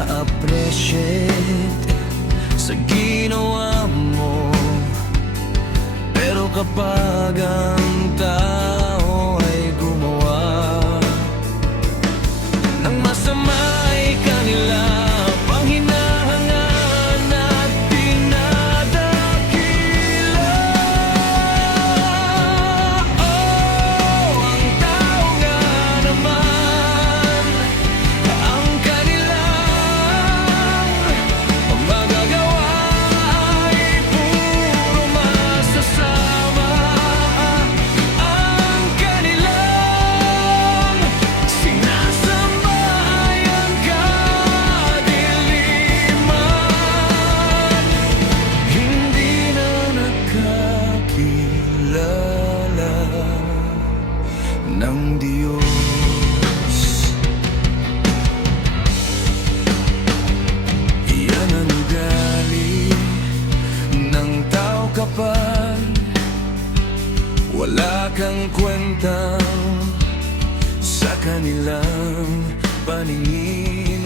nag-a-appreciate sa ginawa mo. Pero kapag ang tao ay gumawa ng masama, ay kanila pang hinahangaan at dinadakila. Oh, ang tao nga naman, ang kanilang magagawa ay puro masasama. Ang kanilang sinasamba ay ang kadiliman, hindi na nakakilala ng Diyos. Iyan ang ugali ng tao kapag wala kang kwenta sa kanilang paningin.